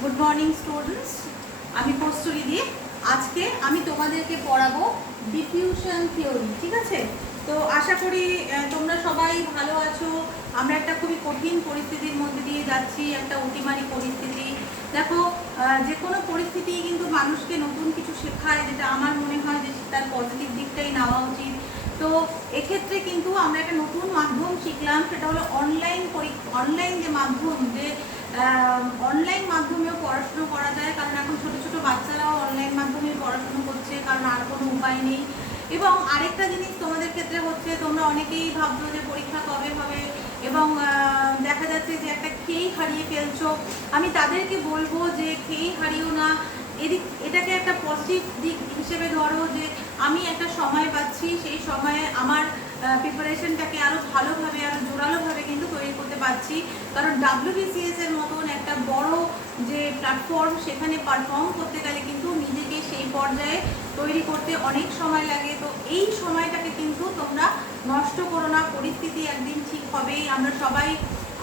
Good morning students, আমি কস্তুরী দি। আজকে আমি তোমাদেরকে পড়াবো ডিফিউশন থিওরি, ঠিক আছে? তো আশা করি তোমরা সবাই ভালো আছো। আমরা একটা খুবই কঠিন পরিস্থিতির মধ্যে দিয়ে যাচ্ছি, একটা অতিমারি পরিস্থিতি। দেখো, যে কোনো পরিস্থিতি কিন্তু মানুষকে নতুন কিছু শেখায়, যেটা আমার মনে হয় যে তার পজিটিভ দিকটাই নেওয়া উচিত। তো এক্ষেত্রে কিন্তু আমরা একটা নতুন মাধ্যম শিখলাম, সেটা হলো অনলাইন যে মাধ্যম, যে অনলাইন মাধ্যমেও পড়াশুনো করা যায়। কারণ এখন ছোট ছোট বাচ্চারাও অনলাইন মাধ্যমে পড়াশুনো করছে, কারণ আর কোনো উপায় নেই। এবং আরেকটা জিনিস তোমাদের ক্ষেত্রে হচ্ছে, তোমরা অনেকেই ভাবছো যে পরীক্ষা কবে হবে, এবং দেখা যাচ্ছে যে একটা খেয়েই হারিয়ে ফেলছো। আমি তাদেরকে বলবো যে খেয়েই হারিও না, এটাকে একটা পজিটিভ দিক হিসেবে ধরো, যে আমি একটা সময় পাচ্ছি, সেই সময়ে আমার প্রিপারেশনটাকে আরও ভালোভাবে, আরও জোরালোভাবে কিন্তু তৈরি করতে পারছি। কারণ WBCS এর মতন একটা বড় যে প্ল্যাটফর্ম, সেখানে পারফর্ম করতে গেলে কিন্তু নিজেকে সেই পর্যায়ে তৈরি করতে অনেক সময় লাগে। তো এই সময়টাকে কিন্তু তোমরা নষ্ট করো না। পরিস্থিতি একদিন ঠিক হবেই, আমরা সবাই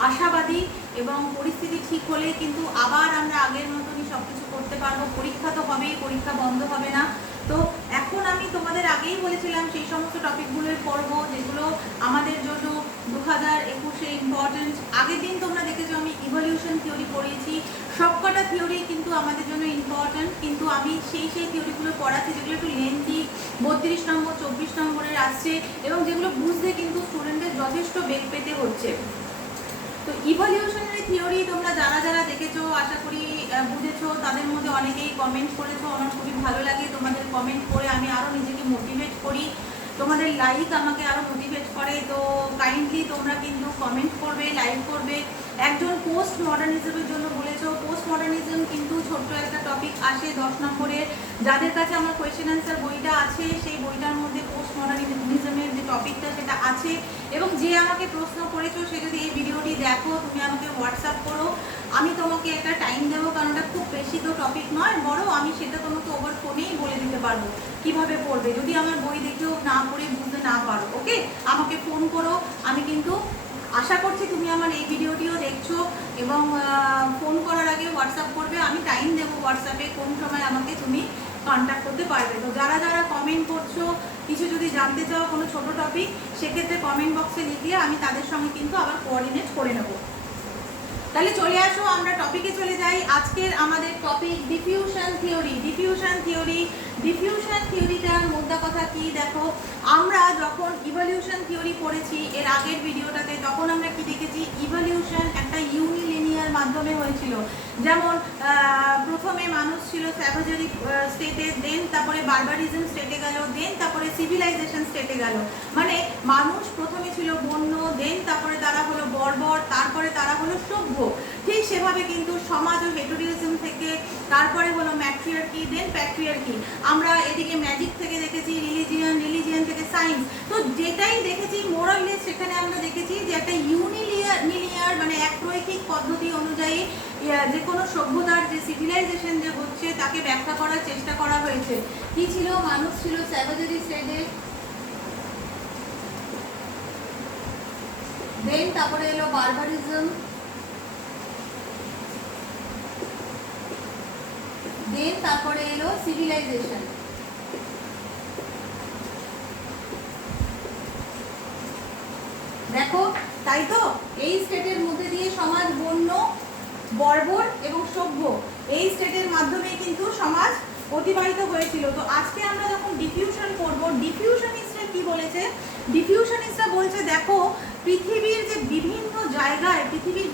আশাবাদী, এবং পরিস্থিতি ঠিক হলেই কিন্তু আবার আমরা আগের মতনই সব কিছু করতে পারবো। পরীক্ষা তো হবেই, পরীক্ষা বন্ধ হবে না। তো এখন আমি তোমাদের আগেই বলেছিলাম সেই সমস্ত টপিকগুলোর পড়বো যেগুলো আমাদের জন্য 2021-এ ইম্পর্টেন্ট। আগের দিন তোমরা দেখেছো আমি ইভলিউশন থিওরি পড়িয়েছি। সবকটা থিওরি কিন্তু আমাদের জন্য ইম্পর্টেন্ট, কিন্তু আমি সেই থিওরিগুলো পড়াচ্ছি যেগুলো একটু লেন্থি, 32 নম্বর 24 নম্বরের আসছে, এবং যেগুলো বুঝতে কিন্তু স্টুডেন্টদের যথেষ্ট বেগ পেতে হচ্ছে। তো ইভলিউশনারি থিওরি তোমরা যারা যারা দেখেছো, আশা করি বুঝেছো। তাদের মধ্যে অনেকেই কমেন্ট করেছো, আমার খুবই ভালো লাগে তোমাদের কমেন্ট করে। আমি আরও নিজেকে মোটিভেট করি, তোমাদের লাইক আমাকে আরও মোটিভেট করে। তো কাইন্ডলি তোমরা কিন্তু কমেন্ট করবে, লাইক করবে। একজন পোস্ট মডার্নিজমের জন্য বলেছো। পোস্ট মডার্নিজম কিন্তু ছোট্ট একটা টপিক আসে 10 নম্বরের। যাদের কাছে আমার কোয়েশ্চেন অ্যান্সার বইটা আছে, সেই বইটার মধ্যে পোস্ট মডার্নিজমের যে টপিকটা সেটা আছে। এবং যে আমাকে প্রশ্ন করেছো, সে যদি এই ভিডিওটি দেখো, তুমি আমাকে হোয়াটসঅ্যাপ করো, আমি তোমাকে একটা টাইম দেবো। কারণ ওটা খুব বেশি তো টপিক নয়, বড়, আমি সেটা তোমাকে ওভার ফোনেই বলে দিতে পারবো কিভাবে পড়বে, যদি আমার বই দেখেও না পড়ে বুঝতে না পারো। ওকে, আমাকে ফোন করো। আমি কিন্তু আশা করছি তুমি আমার এই ভিডিওটিও দেখছো, এবং ফোন করার আগে হোয়াটসঅ্যাপ করবে। আমি টাইম দেবো হোয়াটসঅ্যাপে কোন সময় আমাকে তুমি কন্ট্যাক্ট করতে পারবে। তো যারা যারা কমেন্ট করছো, কিছু যদি জানতে চাও কোনো ছোট টপিক, সেক্ষেত্রে কমেন্ট বক্সে লিখলে আমি তাদের সঙ্গে কিন্তু আবার কোঅর্ডিনেট করে নেব। তাহলে চলে আসো, আমরা টপিকে চলে যাই। আজকের আমাদের টপিক ডিফিউশন থিওরি। ডিফিউশন থিওরিটার মোদ্দা কথা কি দেখো, আমরা যখন ইভলিউশন থিওরি পড়েছি এর আগের ভিডিওটাতে, তখন আমরা কি দেখেছি, ইভলিউশন একটা ইউনিলিনিয়ার মাধ্যমে হয়েছিল। যেমন প্রথমে মানুষ ছিল স্যাভাজারি স্টেটে, দেন তারপরে বারবারিজম স্টেটে গেল, দেন তারপরে সিভিলাইজেশন স্টেটে গেল। মানে মানুষ প্রথমে ছিল বন্য, দেন তারপরে তারা হলো বর্বর, তারপরে তারা হলো সভ্য। ঠিক সেভাবে কিন্তু সমাজ ও হেটেরিজম থেকে তারপরে হলো ম্যাট্রিয়ার্কি, দেন প্যাট্রিয়ার্কি। আমরা এদিকে ম্যাজিক থেকে দেখেছি রিলিজিয়ান থেকে সায়েন্স। তো যেটাই দেখেছি মোরাললেস, সেখানে আমরা দেখেছি যে একটা ইউনিলিনিয়ার মানে একরৈখিক পদ্ধতি অনুযায়ী যে কোনো সভ্যতার যে সিভিলাইজেশন যে হচ্ছে তাকে ব্যাখ্যা করার চেষ্টা করা হয়েছে। কি ছিল, মানুষ ছিল স্যাভাজারি স্টেটে, দেন তারপরে এলো বারবারিজম, দেন তারপরে এলো সিভিলাইজেশন। দেখো, তাই তো এই স্টেটের মধ্যে দিয়ে সমাজ বন্য, বর্বর এবং সভ্য, এই স্টেটের মাধ্যমে কিন্তু সমাজ অতিবাহিত হয়েছিল। তো আজকে আমরা যখন ডিফিউশন করব, ডিফিউশনিস্টরা কি বলেছে, ডিফিউশনিস্টরা বলছে দেখো, পৃথিবীর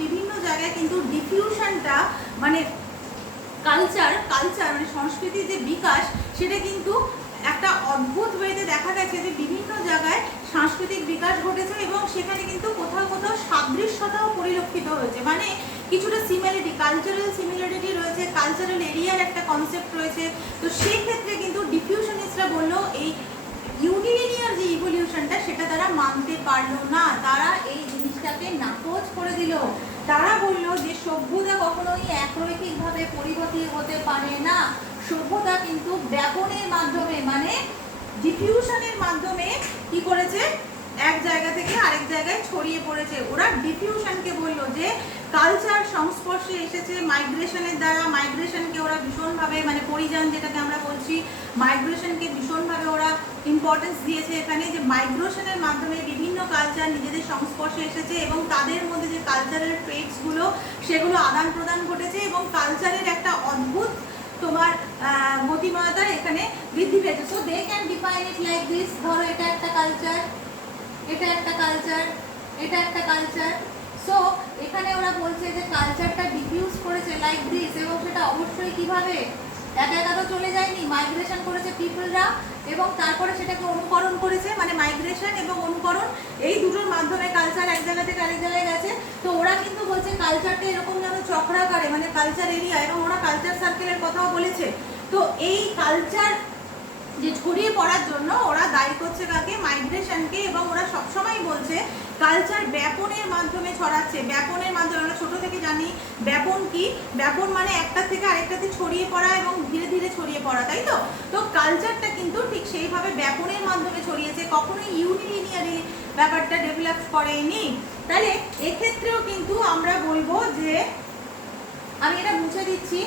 বিভিন্ন জায়গায় কিন্তু ডিফিউশনটা মানে কালচার মানে সংস্কৃতির যে বিকাশ, সেটা কিন্তু একটা অদ্ভুত ওয়েতে দেখা গেছে যে বিভিন্ন জায়গায় সাংস্কৃতিক বিকাশ ঘটেছে, এবং সেখানে কিন্তু কোথাও কোথাও সাদৃশ্যতাও পরিলক্ষিত হয়েছে। মানে কিছুটা সিমিলারিটি, কালচারাল সিমিলারিটি রয়েছে, কালচারাল এরিয়ার একটা কনসেপ্ট রয়েছে। তো সেই ক্ষেত্রে কিন্তু ডিফিউশনিস্টরা বললো এই ইউনিলিনিয়ার যে ইভলিউশনটা, সেটা তারা মানতে পারলো না। তারা এই জিনিসটাকে নাকচ করে দিল। তারা বললো যে সভ্যতা কখনোই একরৈখিকভাবে পরিবর্তিত হতে পারে না। সভ্যতা কিন্তু ব্যাপনের মাধ্যমে, মানে ডিফিউশনের মাধ্যমে কি করেছে, এক জায়গা থেকে আরেক জায়গায় ছড়িয়ে পড়েছে। ওরা ডিফিউশনকে বললো যে কালচার সংস্পর্শে এসেছে মাইগ্রেশনের দ্বারা। মাইগ্রেশনকে ওরা ভীষণভাবে মানে পরিযান যেটাকে আমরা বলছি, মাইগ্রেশনকে ভীষণভাবে ওরা ইম্পর্টেন্স দিয়েছে এখানে, যে মাইগ্রেশনের মাধ্যমে বিভিন্ন কালচার নিজেদের সংস্পর্শে এসেছে এবং তাদের মধ্যে যে কালচারাল ট্রেটসগুলো সেগুলো আদান প্রদান ঘটেছে এবং কালচারের একটা অদ্ভুত তোমার গতিময়তার এখানে বৃদ্ধি পেয়েছে। So they can define it like this. ধরো এটা একটা কালচার, এটা একটা কালচার, এটা একটা কালচার। সো এখানে ওরা বলছে যে কালচারটা ডিফিউজ করেছে লাইক দিস, এবং সেটা অবশ্যই কিভাবে, একা একা তো চলে যায়নি, মাইগ্রেশন করেছে পিপলরা এবং তারপরে সেটাকে অনুকরণ করেছে, মানে মাইগ্রেশন এবং অনুকরণ এই দুটোর মাধ্যমে কালচার এক জায়গা থেকে আরেক জায়গায় গেছে। তো ওরা কিন্তু বলছে কালচারটা এরকম যেন চক্রাকারে, মানে কালচার এরিয়া, এবং ওরা কালচার সার্কেলের কথাও বলেছে। তো এই কালচার যে ছড়িয়ে পড়ার জন্য ওরা দায়ী করছে কাকে, মাইগ্রেশনকে, এবং ওরা সবসময় বলছে কালচার ব্যাপনের মাধ্যমে ছড়াচ্ছে। ব্যাপনের মাধ্যমে আমরা ছোট থেকে জানি ব্যাপন কি, ব্যাপন মানে একটা থেকে আরেকটাতে ছড়িয়ে পড়া এবং ধীরে ধীরে ছড়িয়ে পড়া, তাই তো? তো কালচারটা কিন্তু ঠিক সেইভাবে ব্যাপনের মাধ্যমে ছড়িয়েছে, কখনোই ইউনিলিনিয়ারি ব্যাপারটা ডেভেলপ করেনি। তাহলে এক্ষেত্রেও কিন্তু আমরা বলবো যে, আমি এটা মুছে দিচ্ছি,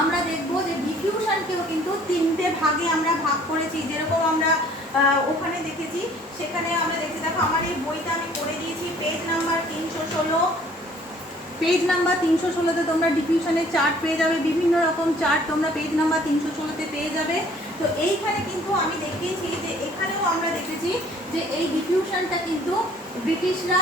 আমরা দেখব যে ডিফিউশনকেও কিন্তু তিনটে ভাগে আমরা ভাগ করেছি। যেরকম আমরা ওখানে দেখেছি, সেখানে আমরা দেখছি, দেখো আমার এই বইটা আমি করে দিয়েছি পেজ নাম্বার 316। পেজ নাম্বার 316তে তোমরা ডিফিউশনের চার্ট পেয়ে যাবে, বিভিন্ন রকম চার্ট তোমরা পেজ নাম্বার 316তে পেয়ে যাবে। তো এইখানে কিন্তু আমি দেখিয়েছি যে এখানেও আমরা দেখেছি যে এই ডিফিউশনটা কিন্তু ব্রিটিশরা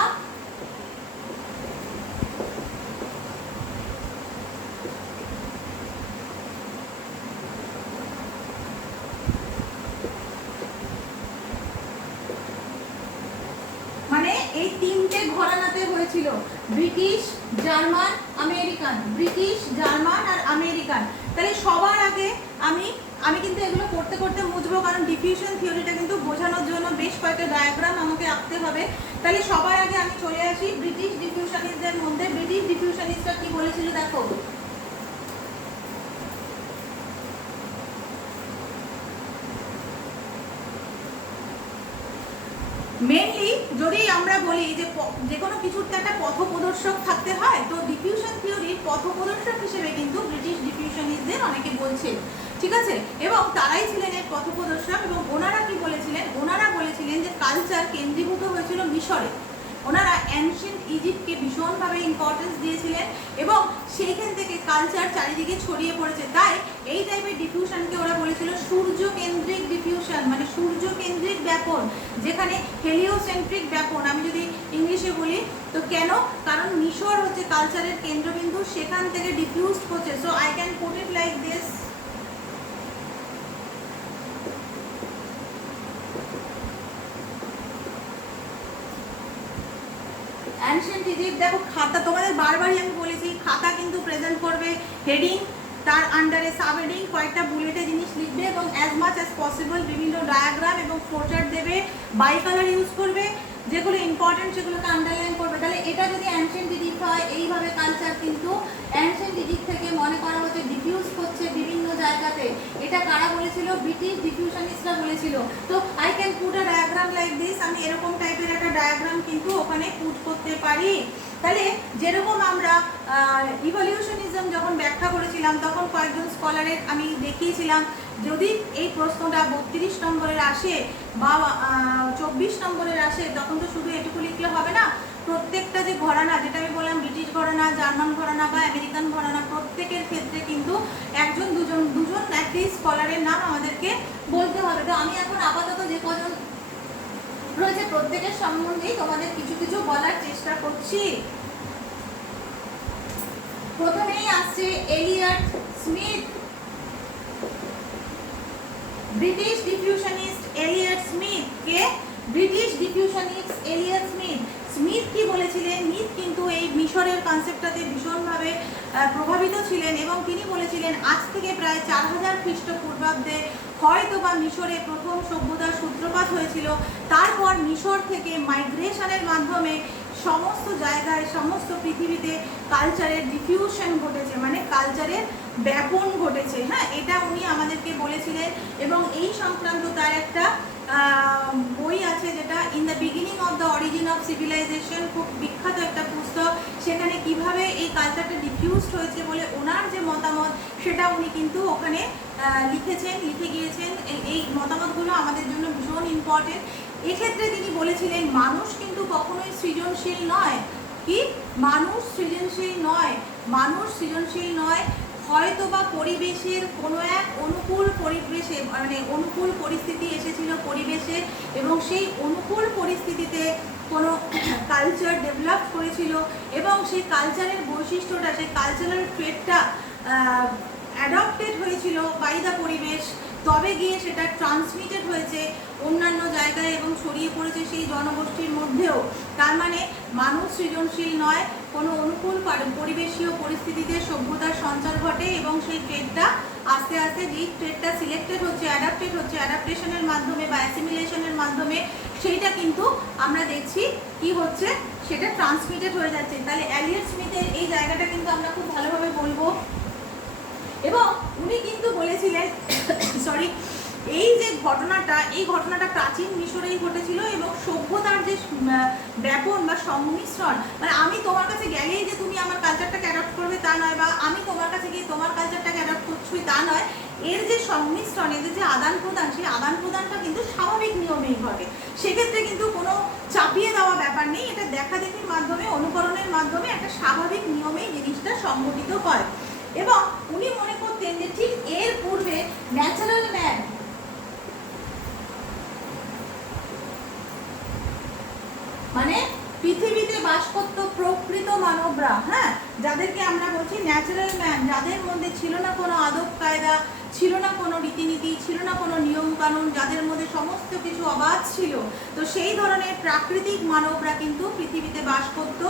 এই তিনটে ঘরানাতে হয়েছিল, British, German, American, British, German আর আমেরিকান। তাহলে সবার আগে আমি কিন্তু এগুলো করতে করতে মুছবো, কারণ ডিফিউশন থিওরিটা কিন্তু বোঝানোর জন্য বেশ কয়েকটা ডায়াগ্রাম আমাকে আঁকতে হবে। তাহলে সবার আগে আমি চলে আসি ব্রিটিশ ডিফিউশনিস্টদের মধ্যে। ব্রিটিশ ডিফিউশনিস্টরা কি বলেছিল দেখো, মেনলি যদি আমরা বলি যে কোনো কিছুর তো একটা পথপ্রদর্শক থাকতে হয়, তো ডিফিউশন থিওরির পথপ্রদর্শক হিসেবে কিন্তু ব্রিটিশ ডিফিউশনিস্টদের অনেকে বলছে, ঠিক আছে? এবং তারাই ছিলেন এর পথপ্রদর্শক। এবং ওনারা কি বলেছিলেন, ওনারা বলেছিলেন যে কালচার কেন্দ্রীভূত হয়েছিল মিশরে। ওনারা অ্যানশিয়েন্ট ইজিপ্টকে ভীষণভাবে ইম্পর্টেন্স দিয়েছিলেন এবং সেইখান থেকে কালচার চারিদিকে ছড়িয়ে পড়েছে। তাই এই টাইপের ডিফিউশনকে ওরা বলেছিল সূর্যকেন্দ্রিক ডিফিউশন, মানে সূর্যকেন্দ্রিক ব্যাপন, যেখানে হেলিওসেন্ট্রিক ব্যাপন আমি যদি ইংলিশে বলি। তো কেন? কারণ মিশর হচ্ছে কালচারের কেন্দ্রবিন্দু, সেখান থেকে ডিফিউজ হচ্ছে। So I can put it like this. Ancient Egypt, দেখো খাতা তোমাদের বারবারই আমি বলেছি, খাতা কিন্তু প্রেজেন্ট করবে হেডিং, তার আন্ডারে সাব হেডিং, কয়েকটা বুলেটে জিনিস লিখবে এবং অ্যাজ মাচ অ্যাজ পসিবল বিভিন্ন ডায়াগ্রাম এবং ফ্লোচার্ট দেবে, বাই কালার ইউজ করবে, যেগুলো ইম্পর্টেন্ট সেগুলোকে আন্ডারলাইন করবে। তাহলে এটা যদি অ্যানশিয়েন্ট ইজিপ্ট হয়, এইভাবে কালচার কিন্তু অ্যানশিয়েন্ট ইজিপ্ট থেকে মনে করা হচ্ছে ডিফিউজ হচ্ছে বিভিন্ন জায়গাতে। এটা কারা বলেছিল? ব্রিটিশ ডিফিউশনিস্টরা বলেছিল। তো I can put a diagram like this, আমি এরকম টাইপের একটা ডায়াগ্রাম কিন্তু ওখানে পুট করতে পারি। তাহলে যেরকম আমরা ইভলিউশনিজম যখন ব্যাখ্যা করেছিলাম তখন কয়েকজন স্কলারের আমি দেখিয়েছিলাম, যদি এই প্রশ্নটা 32 নম্বরের আসে বা 24 নম্বরের আসে, তখন তো শুধু এটুকু লিখলে হবে না, প্রত্যেকটা যে ঘরানা, যেটা আমি বললাম ব্রিটিশ ঘরানা, জার্মান ঘরানা বা আমেরিকান ঘরানা, প্রত্যেকের ক্ষেত্রে কিন্তু একজন দুজন অ্যাটলিস্ট স্কলারের নাম আমাদেরকে বলতে হবে। তো আমি এখন আপাতত যে কজন রয়েছে প্রত্যেকের সম্বন্ধেই তোমাদের কিছু কিছু বলার চেষ্টা করছি। প্রথমেই আসছে Elliot Smith, British diffusionist Elliot Smith. কে? British diffusionist Elliot Smith. Smith কি বলেছিলেন? স্মিথ কিন্তু এই মিশরের কনসেপ্টটাতে ভীষণভাবে প্রভাবিত ছিলেন এবং তিনি বলেছিলেন আজ থেকে প্রায় 4000 খ্রিস্টপূর্বাব্দে হয়তো বা মিশরে প্রথম সভ্যতার সূত্রপাত হয়েছিল। তারপর মিশর থেকে মাইগ্রেশনের মাধ্যমে সমস্ত জায়গায়, সমস্ত পৃথিবীতে কালচারের ডিফিউশন ঘটেছে, মানে কালচারের ব্যাপন ঘটেছে। হ্যাঁ, এটা উনি আমাদেরকে বলেছিলেন এবং এই সংক্রান্ত তার একটা বই আছে যেটা in the beginning of the origin of civilisation, খুব বিখ্যাত একটা পুস্তক। সেখানে কিভাবে এই কালচারটা ডিফিউজড হয়েছে বলে ওনার যে মতামত সেটা উনি কিন্তু ওখানে লিখে গিয়েছেন। এই মতামতগুলো আমাদের জন্য ভীষণ ইম্পর্টেন্ট। এক্ষেত্রে তিনি বলেছিলেন মানুষ কিন্তু কখনোই সৃজনশীল নয়। কি মানুষ সৃজনশীল নয়? মানুষ সৃজনশীল নয়, হয়তো বা পরিবেশের কোনো এক অনুকূল পরিবেশে, মানে অনুকূল পরিস্থিতি এসেছিল পরিবেশে, এবং সেই অনুকূল পরিস্থিতিতে কোনো কালচার ডেভেলপ করেছিল, এবং সেই কালচারের বৈশিষ্ট্যটা, সেই কালচারাল ট্রেডটা অ্যাডপ্টেড হয়েছিল বাই দ্য পরিবেশ, তবে গিয়ে সেটা ট্রান্সমিটেড হয়েছে অন্যান্য জায়গায় এবং ছড়িয়ে পড়েছে সেই জনগোষ্ঠীর মধ্যেও। তার মানে মানুষ সৃজনশীল নয়, কোনো অনুকূল পরিবেশীয় পরিস্থিতিতে সভ্যতার সঞ্চার ঘটে, এবং সেই ট্রেডটা আস্তে আস্তে যেই ট্রেডটা সিলেক্টেড হচ্ছে, অ্যাডাপ্টেড হচ্ছে, অ্যাডাপ্টেশনের মাধ্যমে বা অ্যাসিমিলেশনের মাধ্যমে, সেইটা কিন্তু আমরা দেখছি কি হচ্ছে, সেটা ট্রান্সমিটেড হয়ে যাচ্ছে। তাহলে এলিয়ট স্মিথের এই জায়গাটা কিন্তু আমরা খুব ভালোভাবে বলবো। এবং উনি কিন্তু বলেছিলেন সরি, এই যে ঘটনাটা, এই ঘটনাটা প্রাচীন মিশরেই ঘটেছিল, এবং সভ্যতার যে ব্যাপন বা সংমিশ্রণ, মানে আমি তোমার কাছে গেলেই যে তুমি আমার কালচারটাকে অ্যাডপ্ট করবে তা নয়, বা আমি তোমার কাছে গিয়ে তোমার কালচারটাকে অ্যাডপ্ট করছি তা নয়। এর যে সংমিশ্রণ, এদের যে আদান প্রদান, সেই আদান প্রদানটা কিন্তু স্বাভাবিক নিয়মেই ঘটে। সেক্ষেত্রে কিন্তু কোনো চাপিয়ে দেওয়া ব্যাপার নেই, এটা দেখাদেখির মাধ্যমে, অনুকরণের মাধ্যমে একটা স্বাভাবিক নিয়মেই জিনিসটা সংগঠিত হয়। এবং উনি মনে করতেন যে ঠিক এর পূর্বে ন্যাচারাল ম্যান, মানে পৃথিবীতে বাস করত প্রকৃত মানবরা, হ্যাঁ, যাদেরকে আমরা বলছি ন্যাচারাল ম্যান, যাদের মধ্যে ছিল না কোনো আদব কায়দা, ছিল না কোনো রীতিনীতি, ছিল না কোনো নিয়ম কানুন, যাদের মধ্যে সমস্ত কিছু অবাধ ছিল, তো সেই ধরনের প্রাকৃতিক মানবরা কিন্তু পৃথিবীতে বাস করত।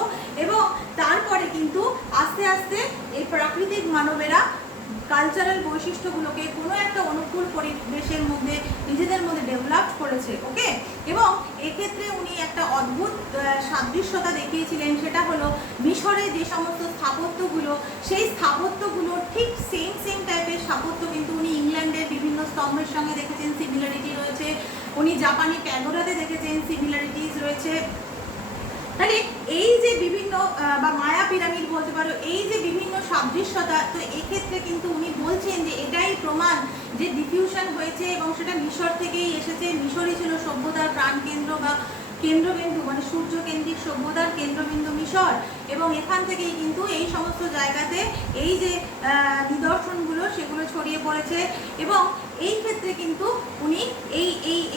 এবং তারপরে কিন্তু আস্তে আস্তে এই প্রাকৃতিক মানবেরা কালচারাল বৈশিষ্ট্যগুলোকে কোনো একটা অনুকূল পরিবেশের মধ্যে নিজেদের মধ্যে ডেভেলপ করেছে। ওকে, এবং এক্ষেত্রে উনি একটা অদ্ভুত সাদৃশ্যতা দেখিয়েছিলেন, সেটা হলো মিশরে যে সমস্ত স্থাপত্যগুলো, সেই স্থাপত্যগুলো ঠিক সেম টাইপের স্থাপত্য কিন্তু উনি ইংল্যান্ডের বিভিন্ন স্তম্ভের সঙ্গে দেখেছেন, সিমিলারিটি রয়েছে। উনি জাপানি প্যাগোডাতে দেখেছেন, সিমিলারিটিস রয়েছে। তাহলে এই যে বিভিন্ন বা মায়া পিরামিড বলতে পারো, এই যে বিভিন্ন সাদৃশ্যতা, তো এক্ষেত্রে কিন্তু উনি বলছেন যে এটাই প্রমাণ যে ডিফিউশন হয়েছে, এবং সেটা মিশর থেকেই এসেছে। মিশরই ছিল সভ্যতার প্রাণকেন্দ্র বা কেন্দ্রবিন্দু, মানে সূর্যকেন্দ্রিক সভ্যতার কেন্দ্রবিন্দু মিশর, এবং এখান থেকেই কিন্তু এই সমস্ত জায়গাতে এই যে নিদর্শনগুলো সেগুলো ছড়িয়ে পড়েছে। এবং এই ক্ষেত্রে কিন্তু উনি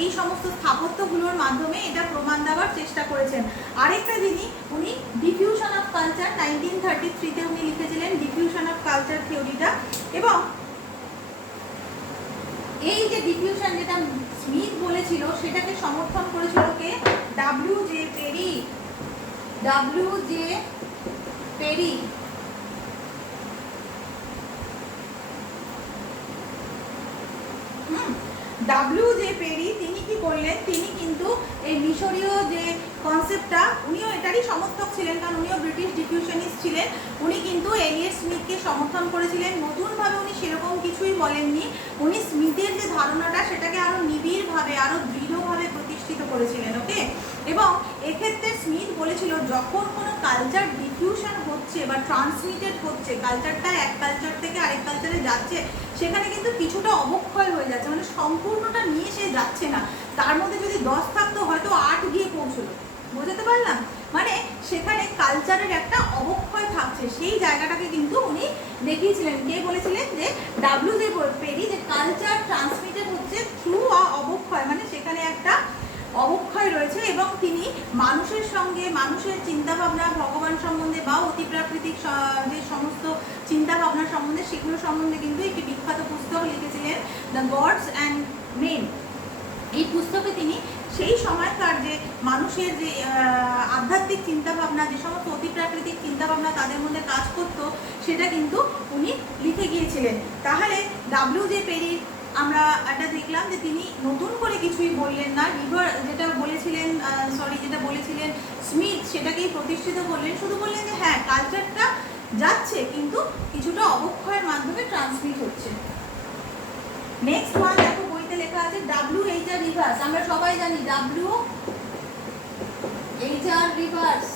এই সমস্ত স্থাপত্যগুলোর মাধ্যমে এটা প্রমাণ দেওয়ার চেষ্টা করেছেন। আরেকটা জিনিস, উনি ডিফিউশন অফ কালচার 1933-তে উনি লিখেছিলেন ডিফিউশন অফ কালচার থিওরিটা। এবং এই যে ডিফিউশন যেটা স্মিথ বলেছিল, সেটাকে সমর্থন করেছিল কে? ডব্লিউ.জে. পেরি। ডব্লিউ.জে. পেরি। ডব্লিউ.জে. পেরি তিনি কি করলেন, তিনি কিন্তু এই মিশরীয় যে কনসেপ্টটা, উনিও এটারই সমর্থক ছিলেন, কারণ উনিও ব্রিটিশ ডিফিউশনিস্ট ছিলেন। উনি কিন্তু এলিয়ট স্মিথকে সমর্থন করেছিলেন। নতুনভাবে উনি সেরকম কিছুই বলেননি, উনি স্মিথের যে ধারণাটা সেটাকে আরও নিবিড়ভাবে, আরও দৃঢ়ভাবে প্রতিষ্ঠিত করেছিলেন। ওকে, এবং এক্ষেত্রে স্মিথ বলেছিল যখন কোনো কালচার ডিফিউশন হচ্ছে বা ট্রান্সমিটেড হচ্ছে, কালচারটা এক কালচার থেকে আরেক কালচারে যাচ্ছে, সেখানে কিন্তু কিছুটা অবক্ষয় হয়ে যাচ্ছে, মানে সম্পূর্ণটা নিয়ে সে যাচ্ছে না। তার মধ্যে যদি 10 থাকতো হয়তো 8 গিয়ে পৌঁছলো, বোঝাতে পারলাম? মানে সেখানে কালচারের একটা অবক্ষয় থাকছে, সেই জায়গাটাকে কিন্তু উনি দেখিয়েছিলেন। কে বলেছিলেন? যে ডব্লিউ.জে. পেরি, যে কালচার ট্রান্সমিটেড হচ্ছে থ্রু অবক্ষয়, মানে সেখানে একটা অবক্ষয় রয়েছে। এবং তিনি মানুষের সঙ্গে, মানুষের চিন্তাভাবনা ভগবান সম্বন্ধে বা অতিপ্রাকৃতিক যে সমস্ত চিন্তাভাবনা সম্বন্ধে, সেগুলো সম্বন্ধে কিন্তু একটি বিখ্যাত পুস্তক লিখেছিলেন, দ্য গডস অ্যান্ড মেন। এই পুস্তকে তিনি সেই সময়কার যে মানুষের যে আধ্যাত্মিক চিন্তাভাবনা, যে সমস্ত অতিপ্রাকৃতিক চিন্তাভাবনা তাদের মধ্যে কাজ করতো, সেটা কিন্তু উনি লিখে গিয়েছিলেন। তাহলে ডব্লিউ.জে. পেরির আমরা এটা দেখলাম যে তিনি নতুন করে কিছুই বললেন না, যেটা বলেছিলেন স্মিথ সেটাকেই প্রতিষ্ঠিত করলেন। শুধু বললেন যে হ্যাঁ, কালচারটা যাচ্ছে কিন্তু কিছুটা অবক্ষয়ের মাধ্যমে ট্রান্সমিট হচ্ছে। নেক্সট ওয়ান দেখো বইতে লেখা আছে WHR রিভার্স। আমরা সবাই জানি WHR রিভার্স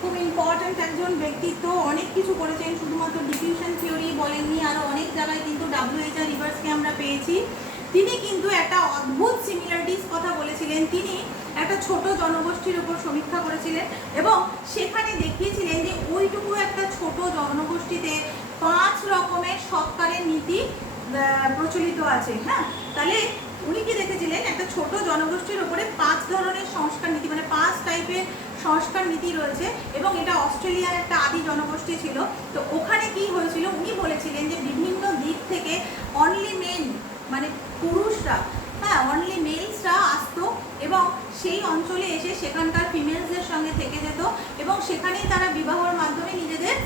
খুব ইম্পর্টেন্ট একজন ব্যক্তিত্ব, অনেক কিছু করেছেন, শুধুমাত্র ডিফিউশন থিওরি বলেননি, আরও অনেক জায়গায় কিন্তু WHR রিভার্সকে আমরা পেয়েছি। তিনি কিন্তু একটা অদ্ভুত সিমিলারিটিস কথা বলেছিলেন। তিনি একটা ছোট জনগোষ্ঠীর উপর সমীক্ষা করেছিলেন এবং সেখানে দেখিয়েছিলেন যে ওইটুকু একটা ছোট জনগোষ্ঠীতে 5 রকমের সৎকারের নীতি প্রচলিত আছে। হ্যাঁ, তাহলে উনি কি দেখেছিলেন, একটা ছোট জনগোষ্ঠীর উপরে 5 ধরনের সংস্কার নীতি, মানে 5 টাইপের সংস্কার নীতি রয়েছে এবং এটা অস্ট্রেলিয়ার একটা আদি জনগোষ্ঠী ছিল। তো ওখানে কি হয়েছিল, উনি বলেছিলেন যে বিভিন্ন দিক থেকে অনলি মেন, মানে পুরুষরা, হ্যাঁ অনলি মেলসরা আসতো এবং সেই অঞ্চলে এসে সেখানকার ফিমেলসদের সঙ্গে থেকে যেত এবং সেখানেই তারা বিবাহর মাধ্যমে নিজেদের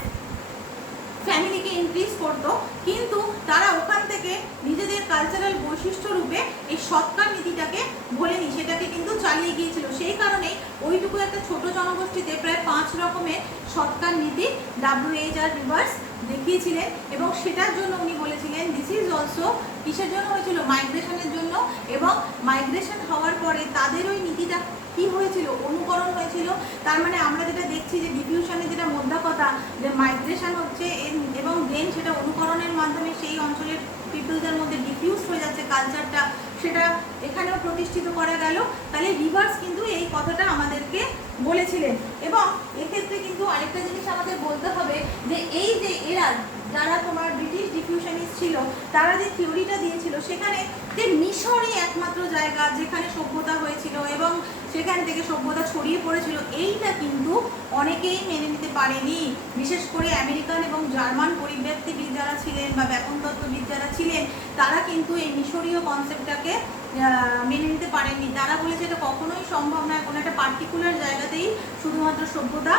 ফ্যামিলিকে ইনক্রিজ করতো। কিন্তু তারা ওখান থেকে নিজেদের কালচারাল বৈশিষ্ট্য রূপে এই সৎকার নীতিটাকে ভোলেনি, সেটাকে কিন্তু চালিয়ে গিয়েছিল। সেই কারণেই ওইটুকু একটা ছোট জনগোষ্ঠীতে প্রায় 5 রকমের সৎকার নীতি WHR রিভার্স দেখিয়েছিলেন এবং সেটার জন্য উনি বলেছিলেন দিস ইজ অলসো কিসের জন্য হয়েছিল, মাইগ্রেশনের জন্য। এবং মাইগ্রেশন হওয়ার পরে তাদের ওই নীতিটা কি হয়েছিল, অনুকরণ হয়েছিল। তার মানে আমরা যেটা দেখছি যে ডিফিউশনের যেটা মোদ্দা কথা, যে মাইগ্রেশন হচ্ছে এবং দেন সেটা অনুকরণের মাধ্যমে সেই অঞ্চলের পিপলদের মধ্যে ডিফিউজ হয়ে যাচ্ছে কালচারটা, সেটা এখানেও প্রতিষ্ঠিত করা গেল। তাহলে রিভার্স কিন্তু এই কথাটা আমাদেরকে বলেছিলেন। এবং এক্ষেত্রে কিন্তু আরেকটা জিনিস আমাদের বলতে হবে যে এই যে এরা যারা তোমার ব্রিটিশ ডিফিউশনিস্ট ছিল, তারা যে থিওরিটা দিয়েছিল সেখানে যে মিশরই একমাত্র জায়গা যেখানে সভ্যতা হয়েছিল এবং সেখান থেকে সভ্যতা ছড়িয়ে পড়েছিল, এইটা কিন্তু অনেকেই মেনে নিতে পারেনি। বিশেষ করে আমেরিকান এবং জার্মান পরিব্যক্তিবিদ যারা ছিলেন বা ব্যাপনতত্ত্ববিদ যারা ছিলেন, তারা কিন্তু এই মিশরীয় কনসেপ্টটাকে মেনে নিতে পারেননি। তারা বলেছে এটা কখনোই সম্ভব নয়, কোনো একটা পার্টিকুলার জায়গাতেই শুধুমাত্র সভ্যতা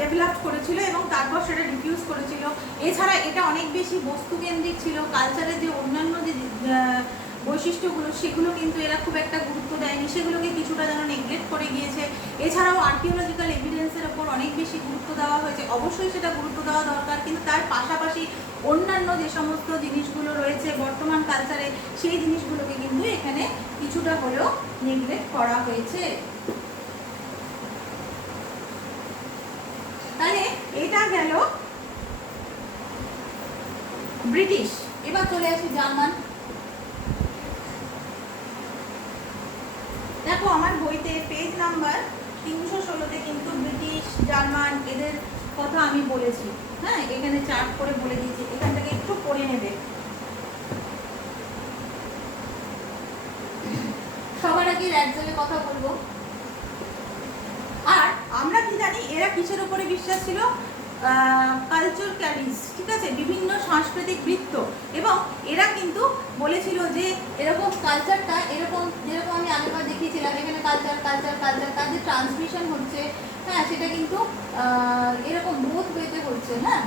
ডেভেলপ করেছিল এবং তারপর সেটা ডিফিউজ করেছিল। এছাড়া এটা অনেক বেশি বস্তুকেন্দ্রিক ছিল, কালচারের যে অন্যান্য যে বৈশিষ্ট্যগুলো সেগুলো কিন্তু এরা খুব একটা গুরুত্ব দেয়নি, সেগুলোকে কিছুটা যেন নেগলেক্ট করে গিয়েছে। এছাড়াও আর্কিওলজিক্যাল এভিডেন্সের ওপর অনেক বেশি গুরুত্ব দেওয়া হয়েছে, অবশ্যই সেটা গুরুত্ব দেওয়া দরকার, কিন্তু তার পাশাপাশি অন্যান্য যে সমস্ত জিনিসগুলো রয়েছে বর্তমান কালচারে, সেই জিনিসগুলোকে কিন্তু এখানে কিছুটা হলেও নেগলেক্ট করা হয়েছে। তাহলে এটা গেল ব্রিটিশ। এবার চলে আসি জার্মান। দেখো আমার বইতে পেজ নাম্বার 316-তে কিন্তু ব্রিটিশ, জার্মান এদের কথা আমি বলেছি। হ্যাঁ, এখানে চার্ট করে বলে দিয়েছি, এখান থেকে একটু পড়ে নেবে। সবার আগে র্যাটজেলের কথা বলবো। আর আমরা কি জানি এরা কিসের উপরে বিশ্বাস ছিল, কালচার ক্যারিজ, ঠিক আছে, বিভিন্ন সাংস্কৃতিক বৃত্ত। এবং এরা কিন্তু বলেছিল যে এরকম কালচারটা এরকম, যেরকম আমি আগেরবার দেখিয়েছিলাম এখানে কালচার কালচার কালচার তার যে ট্রান্সমিশন হচ্ছে, হ্যাঁ সেটা কিন্তু এরকম বোধ পেতে হচ্ছে, হ্যাঁ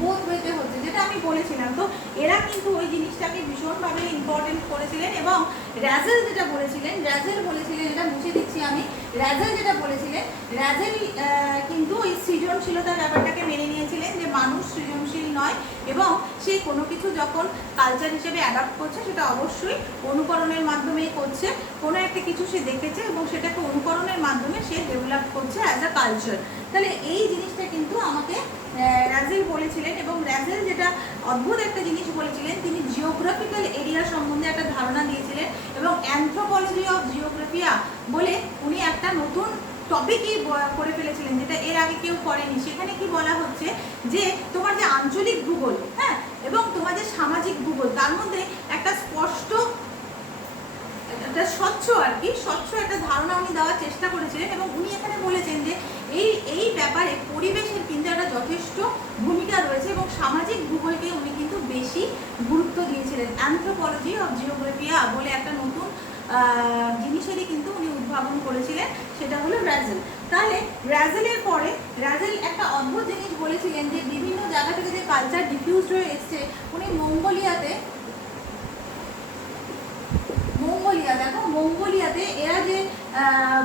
বোধ পেতে হচ্ছে, যেটা আমি বলেছিলাম। তো এরা কিন্তু ওই জিনিসটাকে ভীষণভাবে ইম্পর্টেন্ট করেছিলেন। এবং র্যাজেল যেটা বলেছিলেন, র্যাজেল বলেছিলেন, এটা মুছে দিচ্ছি আমি, র্যাজেল যেটা বলেছিলেন, র্যাজেল কিন্তু ওই সৃজনশীলতার ব্যাপারটাকে মেনে নিয়েছিলেন যে মানুষ সৃজনশীল নয় এবং সে কোনো কিছু যখন কালচার হিসেবে অ্যাডাপ্ট করছে সেটা অবশ্যই অনুকরণের মাধ্যমেই করছে। কোনো একটা কিছু সে দেখেছে এবং সেটাকে অনুকরণের মাধ্যমে সে ডেভেলপ করছে অ্যাজ আ কালচার। তাহলে এই জিনিসটা কিন্তু আমাকে র্যাজেল বলেছিলেন। এবং র্যাজেল যেটা অদ্ভুত একটা জিনিস বলেছিলেন, তিনি জিওগ্রাফিক্যাল এরিয়া সম্বন্ধে একটা ধারণা দিয়েছিলেন এবং অ্যানথ্রোপোলজি অফ জিওগ্রাফিয়া বলে উনি একটা নতুন টপিকই করে ফেলেছিলেন, যেটা এর আগে কেউ করেনি। সেখানে কি বলা হচ্ছে যে তোমার যে আঞ্চলিক ভূগোল, হ্যাঁ, এবং তোমার যে সামাজিক ভূগোল, তার মধ্যে একটা স্পষ্ট, একটা স্বচ্ছ আর কি, স্বচ্ছ একটা ধারণা উনি দেওয়ার চেষ্টা করেছিলেন। এবং উনি এখানে বলেছেন যে এই ব্যাপারে পরিবেশের কিন্তু একটা যথেষ্ট ভূমিকা রয়েছে এবং সামাজিক ভূগোলকে উনি কিন্তু বেশি গুরুত্ব দিয়েছিলেন। অ্যানথ্রোপোলজি অফ জিওগ্রাফিয়া বলে একটা নতুন জিনিসেরই কিন্তু উনি উদ্ভাবন করেছিলেন, সেটা হলো র্যাজেল। তাহলে র্যাজেলের পরে র্যাজেল একটা অদ্ভুত জিনিস বলেছিলেন যে বিভিন্ন জায়গা থেকে যে কালচার ডিফিউজড হয়ে এসছে, উনি মঙ্গোলিয়াতে মঙ্গোলিয়া, দেখো মঙ্গোলিয়াতে এরা যে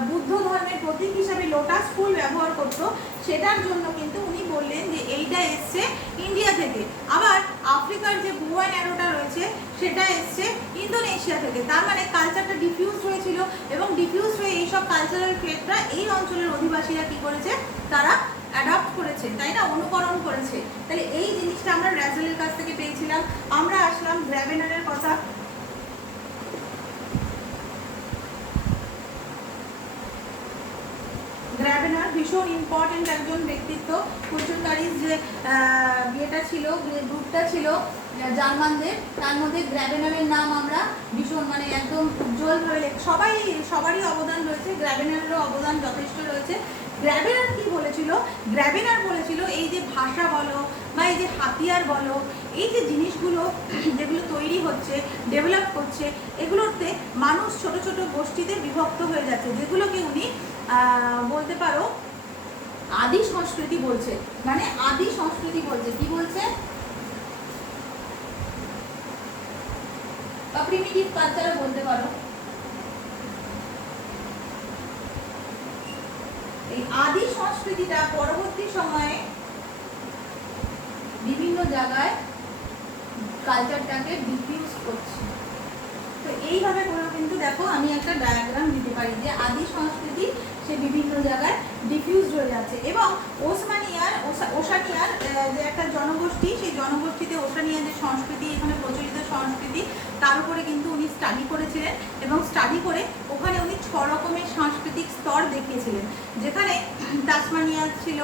বুদ্ধ ধর্মের প্রতীক হিসাবে লোটাস ফুল ব্যবহার করতো, সেটার জন্য কিন্তু উনি বললেন যে এইটা এসছে ইন্ডিয়া থেকে। আবার আফ্রিকার যে বো অ্যান্ড অ্যারোটা রয়েছে সেটা এসছে ইন্দোনেশিয়া থেকে। তার মানে কালচারটা ডিফিউজ হয়েছিল, এবং ডিফিউজ হয়ে এইসব কালচারাল ট্রেডটা এই অঞ্চলের অধিবাসীরা কি করেছে, তারা অ্যাডপ্ট করেছে, তাই না, অনুকরণ করেছে। তাহলে এই জিনিসটা আমরা র্যাজেলের কাছ থেকে পেয়েছিলাম। আমরা আসলাম গ্র্যাবেনারের কথা। গ্র্যাবেনার ভীষণ ইম্পর্টেন্ট একজন ব্যক্তিত্ব। কুচুনকারিজ যে ইয়েটা ছিল, গ্রুপটা ছিল জার্মানদের, তার মধ্যে গ্র্যাবেনারের নাম আমরা ভীষণ মানে একদম উজ্জ্বলভাবে সবারই অবদান রয়েছে, গ্র্যাবেনারেরও অবদান যথেষ্ট রয়েছে। গ্র্যাবেনার কি বলেছিল, গ্র্যাবেনার বলেছিল এই যে ভাষা বলো বা এই যে হাতিয়ার বলো, এই যে জিনিসগুলো যেগুলো তৈরি হচ্ছে, ডেভেলপ করছে, এগুলোতে মানুষ ছোট ছোট গোষ্ঠীতে বিভক্ত হয়ে যাচ্ছে, যেগুলোকে উনি বলতে পারো আদি সংস্কৃতি বলছে। মানে আদি সংস্কৃতি বলছে, কি বলছে, বা প্রিমিটিভ কালচারও বলতে পারো। এই আদি সংস্কৃতিটা পরবর্তী সময়ে বিভিন্ন জায়গায় কালচারটাকে ডিফিউজ করছে। তো এইভাবে করেও কিন্তু দেখো আমি একটা ডায়াগ্রাম দিতে পারি যে আদি সংস্কৃতি সে বিভিন্ন জায়গায় ডিফিউজ হয়ে যাচ্ছে। এবং ওশানিয়ার যে একটা জনগোষ্ঠী, সেই জনগোষ্ঠীতে ওশানিয়ার যে সংস্কৃতি, এখানে প্রচলিত সংস্কৃতি, তার উপরে কিন্তু উনি স্টাডি করেছিলেন, এবং স্টাডি করে ওখানে উনি 6 রকমের সাংস্কৃতিক স্তর দেখিয়েছিলেন, যেখানে তাসমানিয়ান ছিল,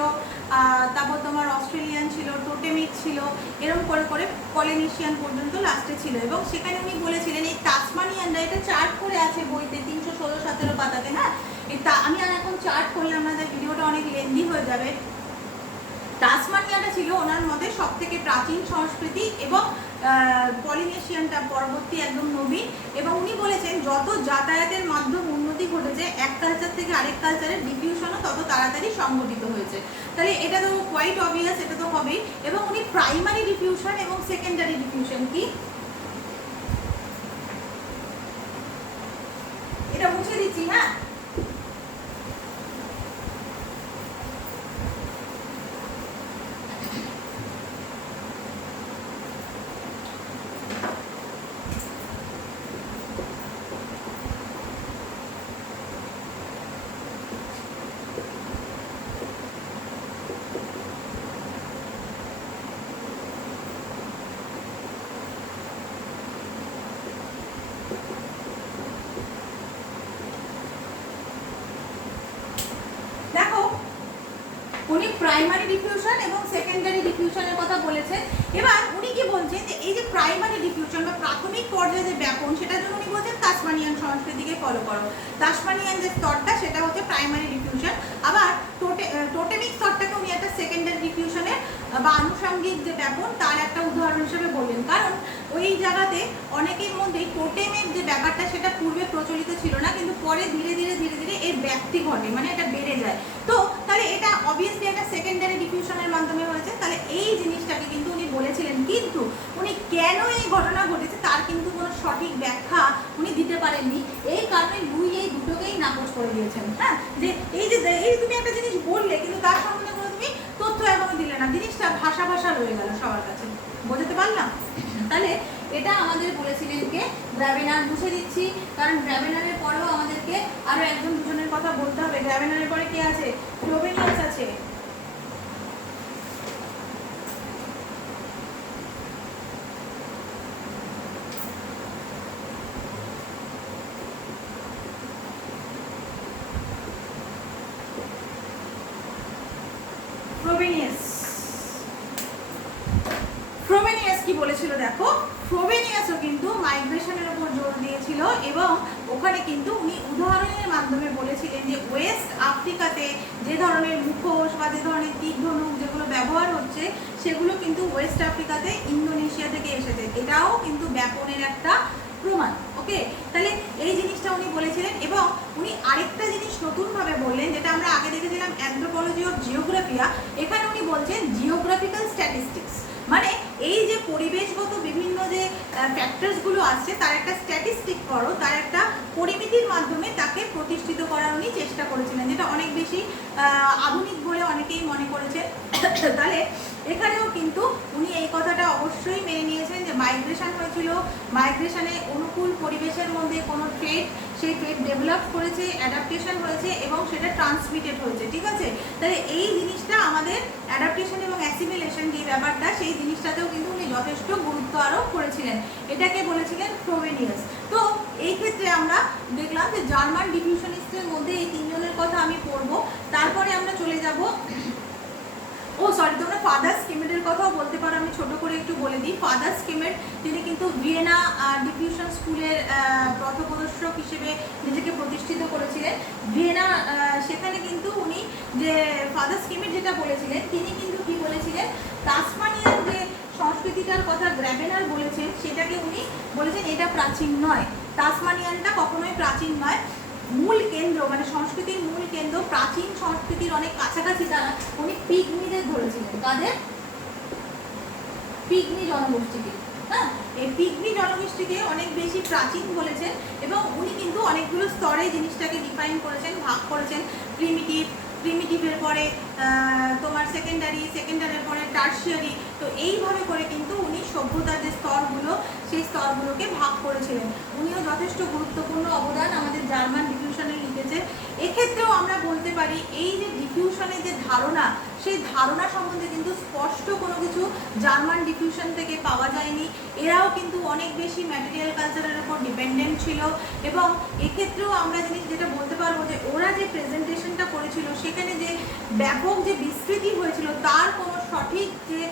তারপর তোমার অস্ট্রেলিয়ান ছিল, টোটেমিক ছিল, এরকম করে করে পলিনেশিয়ান পর্যন্ত লাস্টে ছিল। এবং সেখানে উনি বলেছিলেন এই তাসমানিয়ানরা, এটা চার্ট করে আছে বইতে 316-17 পাতাতে, হ্যাঁ, আমি আর এখন চার্ট করলে আমাদের ভিডিওটা অনেক লেন্দি হয়ে যাবে। তাসমানিয়াটা ছিল ওনার মতে সব থেকে প্রাচীন সংস্কৃতি, এবং পলিনেশিয়ানটা পরবর্তী একদম নবীন। এবং উনি বলেছেন যত যাতায়াতের মাধ্যম উন্নতি ঘটেছে, এক কালচার থেকে আরেক কালচারের ডিফিউশনও তত তাড়াতাড়ি সংঘটিত হয়েছে। তাহলে এটা তো কোয়াইট অবভিয়াস, এটা তো হবেই। এবং উনি প্রাইমারি ডিফিউশন এবং সেকেন্ডারি ডিফিউশন কি, এটা মুছে দিচ্ছি, হ্যাঁ, উনি প্রাইমারি ডিফিউশন এবং সেকেন্ডারি ডিফিউশনের কথা বলেছেন। এবার উনি কি বলছেন যে এই যে প্রাইমারি ডিফিউশন বা প্রাথমিক পর্যায়ে যে ব্যাপন, সেটার জন্য উনি বলছেন তাসমানিয়ান সংস্কৃতিকে ফলো করো। তাসমানিয়ান যে স্তরটা সেটা হচ্ছে প্রাইমারি ডিফিউশন। আবার টোটেমিক স্তরটাকে উনি একটা সেকেন্ডারি ডিফিউশনের বা আনুষঙ্গিক যে ব্যাপন তার একটা উদাহরণ হিসেবে বললেন। কারণ ওই জায়গাতে অনেকের মধ্যেই টোটেমের যে ব্যাপারটা সেটা পূর্বে প্রচলিত ছিল না, কিন্তু পরে ধীরে ধীরে ধীরে ধীরে এর ব্যাপ্তি ঘটে, মানে এটা বেড়ে যায়। তো তাহলে এটা অবভিয়াসলি একটা সেকেন্ডারি ডিফিউশনের মাধ্যমে হয়েছে। তাহলে এই জিনিসটাকে কিন্তু উনি বলেছিলেন, কিন্তু উনি কেন এই ঘটনা ঘটেছে তার কিন্তু কোনো সঠিক ব্যাখ্যা উনি দিতে পারেননি। এই কারণে লুই এই দুটোকেই নাকচ করে দিয়েছেন। হ্যাঁ, যে এই তুমি একটা জিনিস বললে কিন্তু তার সম্বন্ধে কোনো তুমি তথ্য এখনো দিলে না, জিনিসটা ভাষা ভাষা রয়ে গেল সবার কাছে। বোঝাতে পারলাম? তাহলে এটা আমাদের বলেছিলেন কে, গ্র্যাবেনার। মুছে দিচ্ছি, কারণ গ্র্যাবেনারের পরেও আমাদেরকে আরো একজন দুজনের কথা বলতে হবে। গ্র্যাবেনারের পরে কে আছে? ফ্লোবেনিয়াস আছে। ফ্রোবেনিয়াস কি বলেছিল দেখো, ফ্রোবেনিয়াসও কিন্তু মাইগ্রেশনের উপর জোর দিয়েছিল, এবং ওখানে কিন্তু উনি উদাহরণের মাধ্যমে বলেছিলেন যে ওয়েস্ট আফ্রিকাতে যে ধরনের মুখোশ বা যে ধরনের তীর ধনুক যেগুলো ব্যবহার হচ্ছে, সেগুলো কিন্তু ওয়েস্ট আফ্রিকাতে ইন্দোনেশিয়া থেকে এসেছে। এটাও কিন্তু ব্যাপনের একটা প্রমাণ। ওকে, তাহলে এই জিনিসটা উনি বলেছিলেন। এবং উনি আরেকটা জিনিস নতুনভাবে বললেন, যেটা আমরা আগে দেখেছিলাম অ্যানথ্রোপোলজি অফ জিওগ্রাফিয়া, এখানে উনি বলছেন জিওগ্রাফিক্যাল স্ট্যাটিস্টিক্স। মানে এই যে পরিবেশগত বিভিন্ন যে ফ্যাক্টরসগুলো আসছে তার একটা স্ট্যাটিস্টিক করো, তার একটা বেশি আধুনিক বলে অনেকেই মনে করেছেন। তাহলে এখানেও কিন্তু উনি এই কথাটা অবশ্যই মেনে নিয়েছেন যে মাইগ্রেশন হয়েছিল, মাইগ্রেশনে অনুকূল পরিবেশের মধ্যে কোনো ট্রেড, সেই ট্রেড ডেভেলপ করেছে, অ্যাডাপ্টেশন হয়েছে এবং সেটা ট্রান্সমিটেড হয়েছে, ঠিক আছে। তাহলে এই জিনিসটা আমাদের অ্যাডাপ্টেশন এবং অ্যাসিমিলেশন যে ব্যাপারটা, সেই জিনিসটাতেও কিন্তু উনি যথেষ্ট গুরুত্ব আরোপ করেছিলেন। এটাকে বলেছিলেন ফ্রোবেনিয়াস। তো এই ক্ষেত্রে আমরা দেখলাম যে জার্মান ডিফিউশনিস্টের মধ্যে এই তিনজনের কথা আমি পড়বো। তারপরে আমরা চলে যাব, তোমরা ফাদার স্কিমেটের কথাও বলতে পারো, আমি ছোট করে একটু বলে দিই। ফাদার স্কিমেট তিনি কিন্তু ভিয়েনা ডিফিউশন স্কুলের পথপ্রদর্শক হিসেবে নিজেকে প্রতিষ্ঠিত করেছিলেন। ভিয়েনা সেখানে কিন্তু উনি যে ফাদার স্কিমেট যেটা বলেছিলেন, তিনি কিন্তু কি বলেছিলেন, তাসমানিয়ার যে সংস্কৃতিটার কথা গ্র্যাবেনার বলেছেন, সেটাকে উনি বলেছেন এটা প্রাচীন নয়, তাসমানিয়ানটা কখনোই প্রাচীন নয়। মূল কেন্দ্র মানে সংস্কৃতির মূল কেন্দ্র, প্রাচীন সংস্কৃতির অনেক কাছাকাছি তারা, উনি পিগমিদের ধরেছিলেন। কাদের? পিগমি জনগোষ্ঠীকে। হ্যাঁ, এই পিগমি জনগোষ্ঠীকে অনেক বেশি প্রাচীন বলেছেন এবং উনি কিন্তু অনেকগুলো স্তরে জিনিসটাকে ডিফাইন করেছেন, ভাগ করেছেন। প্রিমিটিভের পরে তোমার সেকেন্ডারির পরে টার্সিয়ারি। তো এইভাবে করে কিন্তু উনি সভ্যতার যে স্তরগুলো, সেই স্তরগুলোকে ভাগ করেছিলেন। উনিও যথেষ্ট গুরুত্বপূর্ণ অবদান আমাদের জার্মান ডিফিউশনে লিখেছে। এক্ষেত্রেও আমরা বলতে পারি এই যে ডিফিউশনের যে ধারণা, সেই ধারণা সম্বন্ধে কিন্তু স্পষ্ট কোনো কিছু জার্মান ডিফিউশন থেকে পাওয়া যায়নি। এরাও কিন্তু অনেক বেশি ম্যাটেরিয়াল কালচারের উপর ডিপেন্ডেন্ট ছিল এবং এক্ষেত্রেও আমরা জিনিস যেটা বলতে পারবো যে ওরা যে প্রেজেন্টেশনটা করেছিল, সেখানে যে ব্যাপক যে বিস্তৃতি হয়েছিল, তার কোনো সঠিক যে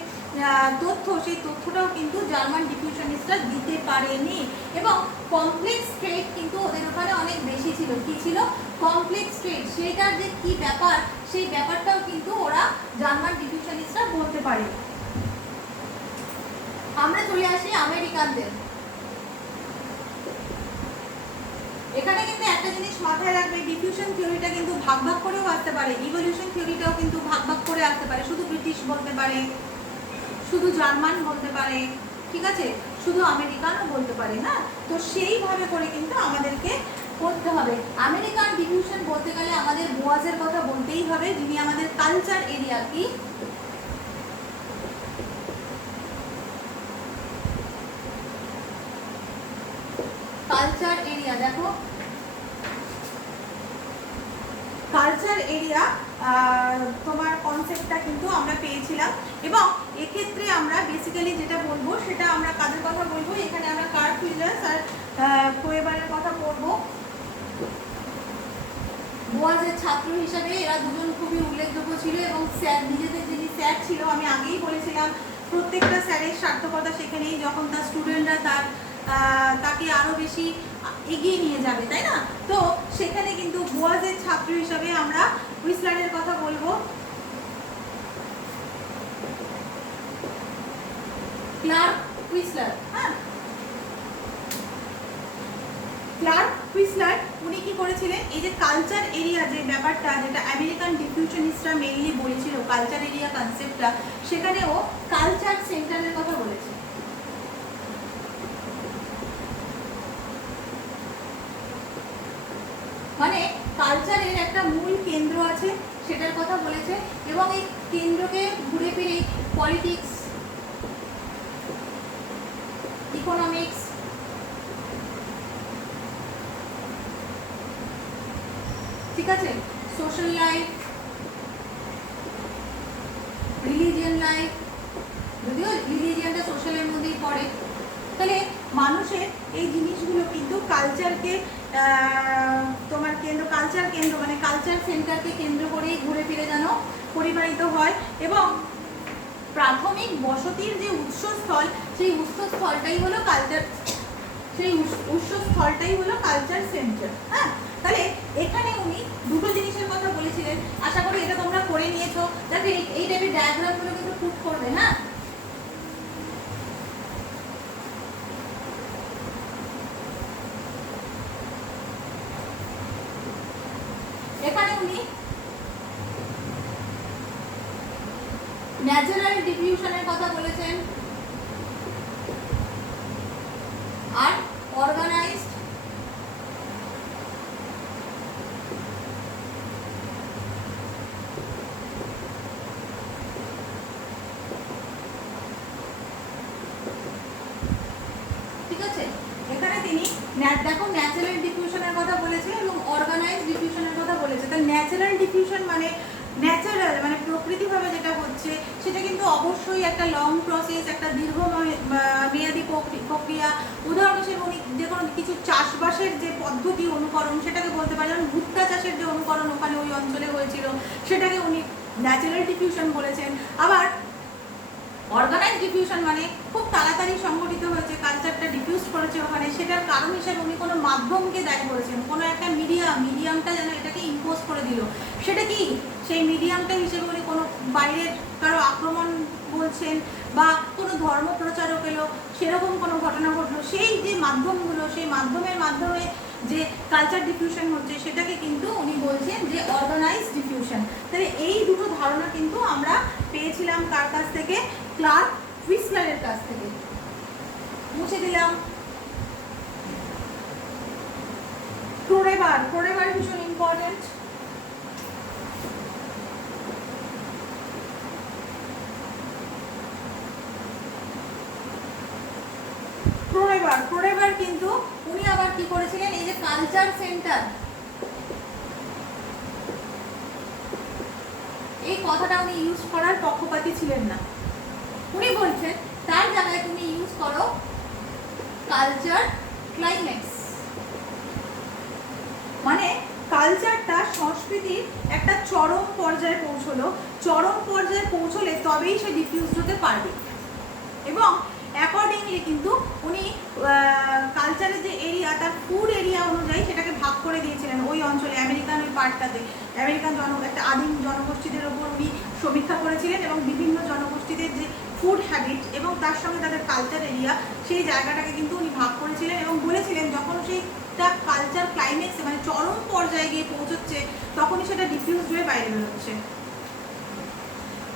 তথ্য, সেই তথ্যটাও কিন্তু জার্মান ডিফিউশনিস্টরা দিতে পারেনি। এবং কমপ্লেক্স ট্রেড কিন্তু ওদের ওখানে অনেক বেশি ছিল। কি ছিল? Complex trade. সেটার যে কি ব্যাপার, সেই ব্যাপারটাও কিন্তু ওরা জার্মান ডিফিউশনিস্টরা বলতে পারে। আমরা চলে আসি আমেরিকানদের। এখানে কিন্তু একটা জিনিস মাথায় রাখবে, ডিফিউশন থিওরিটা কিন্তু ভাগ ভাগ করেও আসতে পারে, ইভলিউশন থিওরিটাও কিন্তু ভাগ ভাগ করে আসতে পারে। শুধু ব্রিটিশ বলতে পারে, শুধু জার্মান বলতে পারে, ঠিক আছে, শুধু আমেরিকানও বলতে পারে। হ্যাঁ, তো সেইভাবে করে কিন্তু আমাদেরকে করতে হবে। আমেরিকান ডিফিউশন বলতে গেলে আমাদের বোয়াজের কথা বলতেই হবে, যিনি আমাদের কালচার এরিয়া, কি কালচার এরিয়া, দেখো কালচার এরিয়া তোমার কনসেপ্টটা কিন্তু আমরা পেয়েছিলাম। এবং এক্ষেত্রে আমরা বেসিক্যালি যেটা বলবো, সেটা আমরা কাদের কথা বলবো, এখানে আমরা কার্ল ফিল্ডার্স আর কোয়েবারের কথা বলবো। বোয়াজের ছাত্র হিসাবে এরা দুজন খুবই উল্লেখযোগ্য ছিল এবং স্যার নিজেদের যিনি স্যার ছিল, আমি আগেই বলেছিলাম প্রত্যেকটা স্যারের সার্থকতা সেখানেই, যখন তার স্টুডেন্টরা তাকে আরো বেশি এগিয়ে নিয়ে যাবে, তাই না। তো সেখানে কিন্তু বোয়াজের ছাত্র হিসাবে আমরা হুইসলারের কথা বলবো, ক্লার্ক হুইসলার। হ্যাঁ, ক্লার্ক হুইসলার উনি কি করেছিলেন, এই যে কালচার এরিয়া যে ব্যাপারটা, যেটা আমেরিকান ডিফিউশনিস্টরা মেইনলি বলেছিল, কালচার এরিয়া কনসেপ্টটা, সেখানে ও কালচার সেন্টারের কথা বলেছে। মানে কালচারের একটা মূল কেন্দ্র আছে, সেটার কথা বলেছে এবং এই কেন্দ্রকে ঘুরে ফিরে পলিটিক্স, ইকোনমিক্স, ঠিক আছে, সোশ্যাল লাইফ, রিলিজিয়ান লাইফ, যদিও রিলিজিয়ানটা সোশ্যালের মধ্যেই পড়ে। তাহলে মানুষের এই জিনিসগুলো কিন্তু কালচারকে তোমার কেন্দ্র, কালচার কেন্দ্র মানে কালচার সেন্টারকে কেন্দ্র করেই ঘুরে ফিরে যেন পরিবাহিত হয়। এবং প্রাথমিক বসতির যে উৎসস্থল, সেই উৎসস্থলটাই হলো কালচার, সেই উৎসস্থলটাই হলো কালচার সেন্টার। হ্যাঁ, তাহলে এখানে উনি দুটো জিনিসের কথা বলেছিলেন। আশা করি এটা তোমরা করে নিয়েছো। দেখো এই টাইপের ডায়াগ্রামগুলো কিন্তু পুট করবে। হ্যাঁ, এখানে উনি ন্যাচারাল ডিফিউশনের কথা বলেছেন আর অর্গানাইজড দেখো ন্যাচারাল ডিফিউশনের কথা বলেছে এবং অর্গানাইজ ডিফিউশনের কথা বলেছে। তা ন্যাচারাল ডিফিউশন মানে ন্যাচারাল মানে প্রকৃতিভাবে যেটা হচ্ছে সেটা কিন্তু অবশ্যই একটা লং প্রসেস, একটা দীর্ঘ মেয়াদী প্রক্রিয়া। উদাহরণ হিসেবে উনি যে কোনো কিছু চাষবাসের যে পদ্ধতি অনুকরণ সেটাকে বলতে পারেন, যেমন ভুট্টা চাষের যে অনুকরণ ওখানে ওই অঞ্চলে হয়েছিল সেটাকে উনি ন্যাচারাল ডিফিউশন বলেছেন। আবার অর্গানাইজ ডিফিউশন মানে খুব তাড়াতাড়ি সংগঠিত হয়েছে, কালচারটা ডিফিউজ করেছে ওখানে, সেটার কারণ হিসেবে উনি কোনো মাধ্যমকে দায়ী করেছেন, কোনো একটা মিডিয়ামটা যেন এটাকে ইম্পোজ করে দিল। সেটা কি সেই মিডিয়ামটা হিসেবে উনি কোনো বাইরের কারো আক্রমণ বলছেন বা কোনো ধর্ম প্রচারক এলো, সেরকম কোনো ঘটনা ঘটলো, সেই যে মাধ্যমগুলো, সেই মাধ্যমের মাধ্যমে যে কালচার ডিফিউশন হচ্ছে সেটাকে কিন্তু উনি বলছেন যে অর্গানাইজ ডিফিউশন। তাহলে এই দুটো ধারণা কিন্তু আমরা পেয়েছিলাম কার কাছ থেকে? ক্লার্ক হুইসলারের কাছ থেকে। মুছে দিলাম। ক্রোডেবার ভীষণ ইম্পর্টেন্ট। ক্রোডেবার কিন্তু উনি আবার কি করেছিলেন, এই যে কালচার সেন্টার, এই কথাটা উনি ইউজ করার পক্ষপাতী ছিলেন না। উনি বলছেন তার জায়গায় তুমি ইউজ করো কালচার ক্লাইম্যাক্স, মানে কালচারটা সংস্কৃতির একটা চরম পর্যায়ে পৌঁছলো, চরম পর্যায়ে পৌঁছলে তবেই সে ডিফিউজ হতে পারবে। এবং অ্যাকর্ডিংলি কিন্তু উনি কালচারের যে এরিয়া, তার ফুড এরিয়া অনুযায়ী সেটাকে ভাগ করে দিয়েছিলেন ওই অঞ্চলে, আমেরিকান ওই পার্টটাতে। আমেরিকান একটা আদিম জনগোষ্ঠীদের ওপর উনি সমীক্ষা করেছিলেন এবং বিভিন্ন জনগোষ্ঠীদের যে ফুড হ্যাবিট এবং তার সঙ্গে তাদের কালচার এরিয়া, সেই জায়গাটাকে কিন্তু উনি ভাগ করেছিলেন এবং বলেছিলেন যখন সেইটা কালচার ক্লাইম্যাক্সে মানে চরম পর্যায়ে গিয়ে পৌঁছচ্ছে তখনই সেটা ডিফিউজ হয়ে বাইরে বেরোচ্ছে।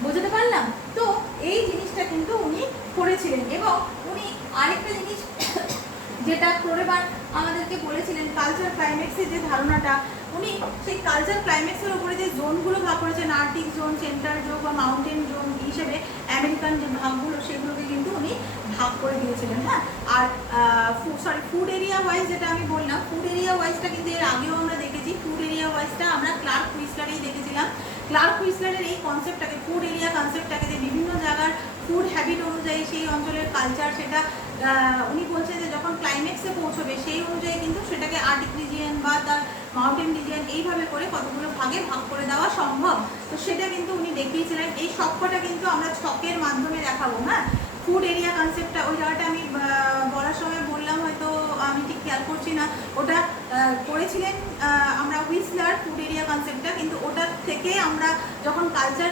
বুঝতে পারলাম তো? এই জিনিসটা কিন্তু উনি করেছিলেন। এবং উনি আরেকটা জিনিস যেটা ক্রোডেবার আমাদেরকে বলেছিলেন, কালচার ক্লাইম্যাক্সের যে ধারণাটা, উনি সেই কালচার ক্লাইম্যাক্সের উপরে যে জোনগুলো ভাগ করেছেন, আর্কটিক জোন, সেন্ট্রাল জোন বা মাউন্টেন জোন হিসেবে আমেরিকান যে ভাগগুলো সেগুলোকে কিন্তু উনি ভাগ করে দিয়েছিলেন। হ্যাঁ, আর ফুড এরিয়া ওয়াইজ যেটা আমি বললাম, ফুড এরিয়া ওয়াইজটা কিন্তু এর আগেও আমরা দেখেছি। ফুড এরিয়া ওয়াইজটা আমরা ক্লার্ক হুইসলারেই দেখেছিলাম। ক্লার্ক হুইসলারের এই কনসেপ্টটাকে, ফুড এরিয়া কনসেপ্টটাকে, যে বিভিন্ন জায়গার ফুড হ্যাবিট অনুযায়ী সেই অঞ্চলের কালচার, সেটা উনি বলছেন যে যখন ক্লাইম্যাক্সে পৌঁছবে সেই অনুযায়ী কিন্তু সেটাকে আর্কটিক রিজিয়ন বা তার মাউন্টেন রিজিয়ন এইভাবে করে কতগুলো ভাগে ভাগ করে দেওয়া সম্ভব। তো সেটা কিন্তু উনি দেখিয়েছিলেন। এই সবকটা কিন্তু আমরা ছকের মাধ্যমে দেখাবো। হ্যাঁ, ফুড এরিয়া কনসেপ্টটা ওই জায়গাটা আমি বলার সময় বললাম, হয়তো আমি ঠিক খেয়াল করছি না, ওটা করেছিলেন আমরা হুইসলার ফুড এরিয়া কনসেপ্টটা, কিন্তু ওটার থেকে আমরা যখন কালচার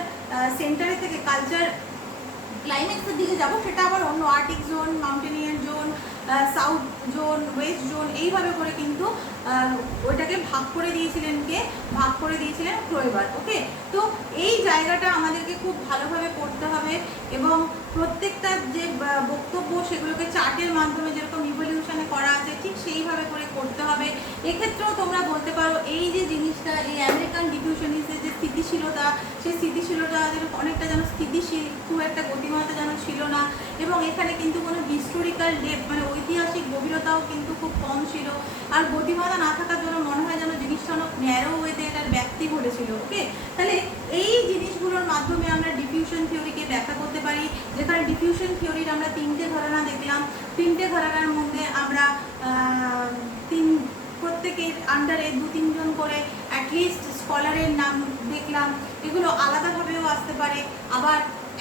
সেন্টারে থেকে কালচার ক্লাইম্যাক্সের দিকে যাব সেটা আবার অন্য, Arctic zone, mountaineer zone, south zone, West zone, এইভাবে করে কিন্তু ওইটাকে ভাগ করে দিয়েছিলেন ক্রোডেবার। ওকে, তো এই জায়গাটা আমাদেরকে খুব ভালোভাবে পড়তে হবে এবং প্রত্যেকটা যে বক্তব্য সেগুলোকে চার্টের মাধ্যমে যেরকম ইভলিউশনে করা আছে ঠিক সেইভাবে করে করতে হবে। এক্ষেত্রেও তোমরা বলতে পারো এই যে জিনিসটা, এই আমেরিকান ডিফিউশনিস্টের যে স্থিতিশীলতা, সেই স্থিতিশীলতা যেন অনেকটা যেন স্থিতিশীল, খুব একটা গতিময়তা যেন ছিল না। এবং এখানে কিন্তু কোনো হিস্টোরিক্যাল ডেপথ মানে ঐতিহাসিক গভীরতাও কিন্তু খুব কম ছিল। আর গতিময়তা না থাকার জন্য মনে হয় যেন জিনিসটা অনেক ন্যারো ওয়েতে এটার ব্যাপ্তি ঘটেছিল। ওকে, তাহলে এই জিনিসগুলোর মাধ্যমে আমরা ডিফিউশন থিওরিকে ব্যাখ্যা করতে পারি, যেখানে ডিফিউশন থিওরির আমরা তিনটে ধারণা দেখলাম। তিনটে ধারণার মধ্যে আমরা প্রত্যেকের আন্ডারে 2-3 জন করে অ্যাটলিস্ট স্কলারের নাম দেখলাম। এগুলো আলাদাভাবেও আসতে পারে, আবার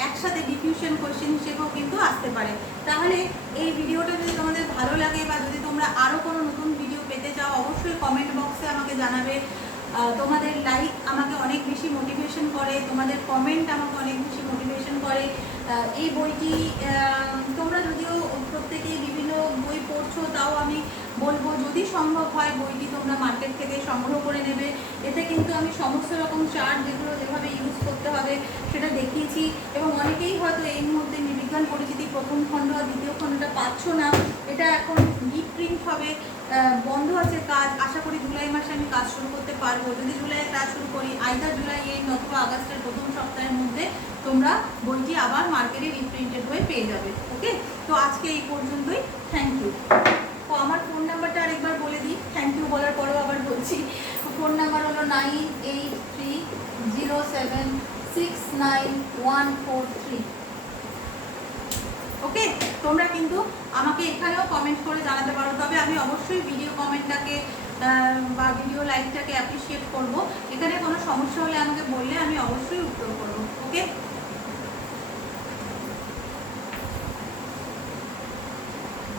একসাথে ডিফিউশন কোয়েশ্চেন হিসেবেও কিন্তু আসতে পারে। তাহলে এই ভিডিওটা যদি তোমাদের ভালো লাগে বা যদি তোমরা আরও কোনো নতুন ভিডিও পেতে চাও, অবশ্যই কমেন্ট বক্সে আমাকে জানাবে। তোমাদের লাইক আমাকে অনেক বেশি মোটিভেশন করে, তোমাদের কমেন্ট আমাকে অনেক বেশি মোটিভেশন করে। এই বইটি তোমরা যদিও প্রত্যেকেই বিভিন্ন বই পড়ছো, তাও আমি বলবো যদি সম্ভব হয় বইটি তোমরা মার্কেট থেকে সংগ্রহ করে নেবে। এতে কিন্তু আমি সমস্ত রকম চার্ট যেগুলো যেভাবে ইউজ করতে হবে সেটা দেখিয়েছি। এবং অনেকেই হয়তো এই মুহূর্তে বিজ্ঞান পরিচিতি প্রথম খণ্ড আর দ্বিতীয় খণ্ডটা পাচ্ছ না, এটা এখন রিপ্রিন্ট হবে, বন্ধ আছে কাজ। আশা করি জুলাই মাসে আমি কাজ শুরু করতে পারবো। যদি জুলাইয়ে কাজ শুরু করি, আইদার জুলাই এন্ড অথবা আগস্টের প্রথম সপ্তাহের মধ্যে তোমরা বইটি আবার মার্কেটে রিপ্রিন্টেড হয়ে পেয়ে যাবে। ওকে, তো আজকে এই পর্যন্তই। Thank you. তো আমার ফোন নাম্বারটা আরেকবার ফোন নাম্বার হলো 9830769143। ওকে, তোমরা কিন্তু আমাকে এখানেও কমেন্ট করে জানাতে পারো, তবে আমি অবশ্যই ভিডিও কমেন্টটাকে বা ভিডিও লাইকটাকে অ্যাপ্রিসিয়েট করব। এখানে কোনো সমস্যা হলে আমাকে বললে